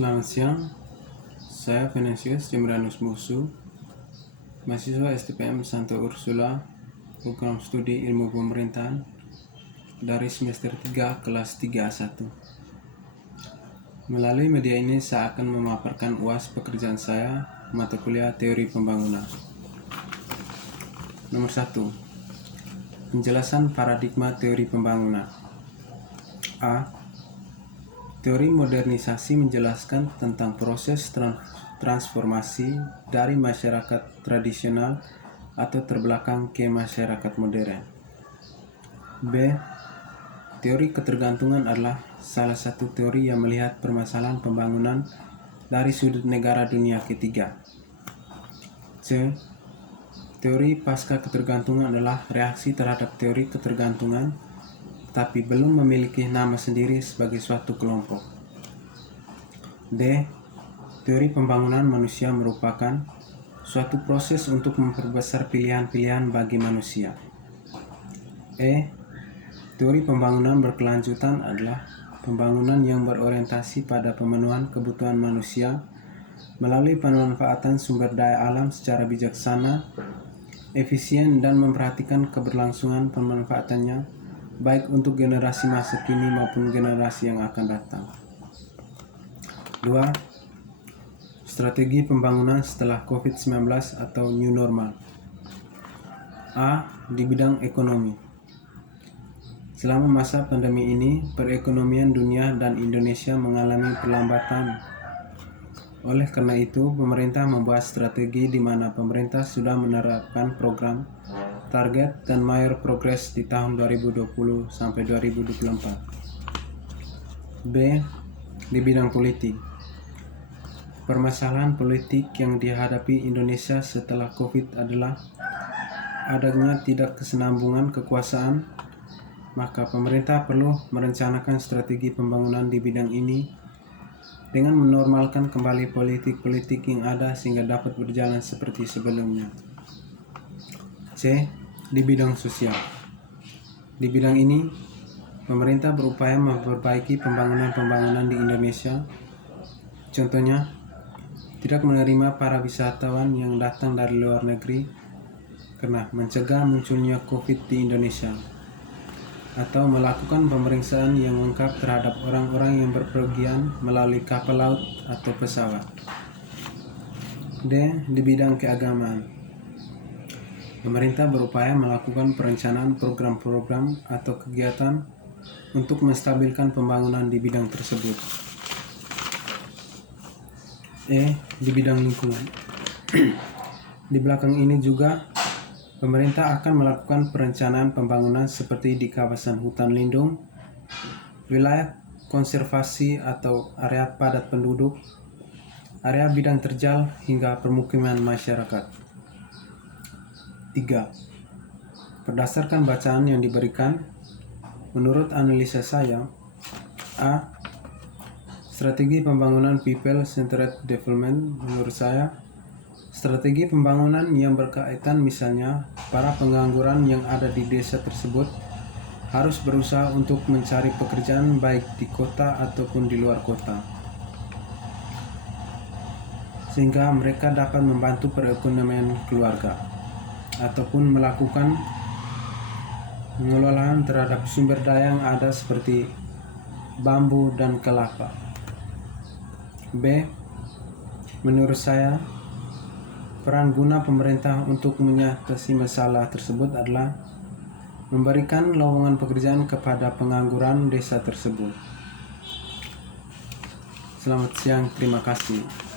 Selamat siang, saya Venesius Jemranus Musu, mahasiswa STPM Santa Ursula, program studi ilmu pemerintahan dari semester 3 kelas 3A1. Melalui media ini saya akan memaparkan UAS pekerjaan saya, mata kuliah teori pembangunan. Nomor 1. Penjelasan paradigma teori pembangunan. A. Teori modernisasi menjelaskan tentang proses transformasi dari masyarakat tradisional atau terbelakang ke masyarakat modern. B. Teori ketergantungan adalah salah satu teori yang melihat permasalahan pembangunan dari sudut negara dunia ketiga. C. Teori pasca ketergantungan adalah reaksi terhadap teori ketergantungan tapi belum memiliki nama sendiri sebagai suatu kelompok. D. Teori pembangunan manusia merupakan suatu proses untuk memperbesar pilihan-pilihan bagi manusia. E. Teori pembangunan berkelanjutan adalah pembangunan yang berorientasi pada pemenuhan kebutuhan manusia melalui pemanfaatan sumber daya alam secara bijaksana, efisien, dan memperhatikan keberlangsungan pemanfaatannya baik untuk generasi masa kini maupun generasi yang akan datang. 2. Strategi pembangunan setelah COVID-19 atau New Normal. A. Di bidang ekonomi. Selama masa pandemi ini, perekonomian dunia dan Indonesia mengalami perlambatan. Oleh karena itu, pemerintah membuat strategi di mana pemerintah sudah menerapkan program, target, dan mayor progres di tahun 2020 sampai 2024. B. Di bidang politik. Permasalahan politik yang dihadapi Indonesia setelah COVID adalah adanya tidak kesinambungan kekuasaan, maka pemerintah perlu merencanakan strategi pembangunan di bidang ini dengan menormalkan kembali politik-politik yang ada sehingga dapat berjalan seperti sebelumnya. C. Di bidang sosial. Di bidang ini, pemerintah berupaya memperbaiki pembangunan di Indonesia. Contohnya, tidak menerima para wisatawan yang datang dari luar negeri karena mencegah munculnya COVID di Indonesia, atau melakukan pemeriksaan yang lengkap terhadap orang-orang yang berpergian melalui kapal laut atau pesawat. D. Di bidang keagamaan. Pemerintah berupaya melakukan perencanaan program-program atau kegiatan untuk menstabilkan pembangunan di bidang tersebut. E. Di bidang lingkungan. Di belakang ini juga, pemerintah akan melakukan perencanaan pembangunan seperti di kawasan hutan lindung, wilayah konservasi atau area padat penduduk, area bidang terjal, hingga permukiman masyarakat. 3. Berdasarkan bacaan yang diberikan, menurut analisa saya, A. Strategi pembangunan people-centered development menurut saya, strategi pembangunan yang berkaitan misalnya para pengangguran yang ada di desa tersebut harus berusaha untuk mencari pekerjaan baik di kota ataupun di luar kota, sehingga mereka dapat membantu perekonomian keluarga ataupun melakukan pengelolaan terhadap sumber daya yang ada seperti bambu dan kelapa. B. Menurut saya, peran guna pemerintah untuk mengatasi masalah tersebut adalah memberikan lowongan pekerjaan kepada pengangguran desa tersebut. Selamat siang, terima kasih.